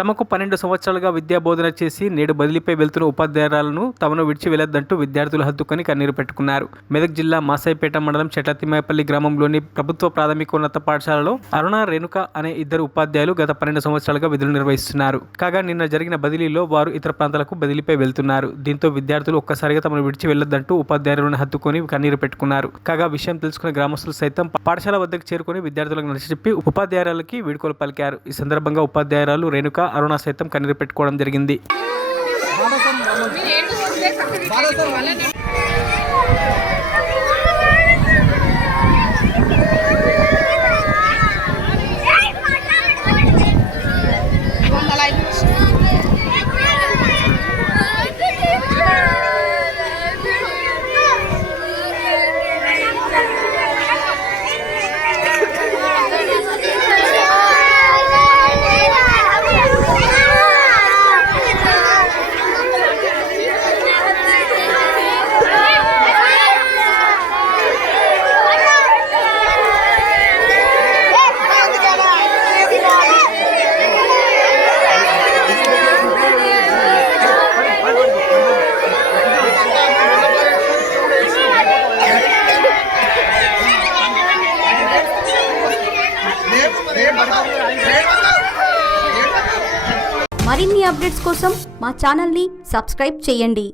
తమకు 12 సంవత్సరాలుగా విద్యా బోధన చేసి నేడు బదిలీపై వెళ్తున్న ఉపాధ్యాయురాలను తమను విడిచి వెళ్లొద్దంటూ విద్యార్థులు హత్తుకొని కన్నీరు పెట్టుకున్నారు. మెదక్ జిల్లా మాసాయిపేట మండలం చెట్లతిమ్మాయపల్లి గ్రామంలోని ప్రభుత్వ ప్రాథమికోన్నత పాఠశాలలో అరుణ, రేణుక అనే ఇద్దరు ఉపాధ్యాయులు గత 12 సంవత్సరాలుగా విధులు నిర్వహిస్తున్నారు. కాగా నిన్న జరిగిన బదిలీలో వారు ఇతర ప్రాంతాలకు బదిలీపై వెళ్తున్నారు. దీంతో విద్యార్థులు ఒక్కసారిగా తమను విడిచి వెళ్లొద్దంటూ ఉపాధ్యాయులను హత్తుకొని కన్నీరు పెట్టుకున్నారు. కాగా విషయం తెలుసుకున్న గ్రామస్తులు సైతం పాఠశాల వద్దకు చేరుకుని విద్యార్థులకు నచ్చచెప్పి ఉపాధ్యాయురాలకి వీడ్కోలు పలికారు. ఈ సందర్భంగా ఉపాధ్యాయురాలు రేణుక, అరుణ సైతం కన్నీరు పెట్టుకోవడం జరిగింది. మరిన్ని అప్డేట్స్ కోసం మా ఛానల్ని సబ్స్క్రైబ్ చేయండి.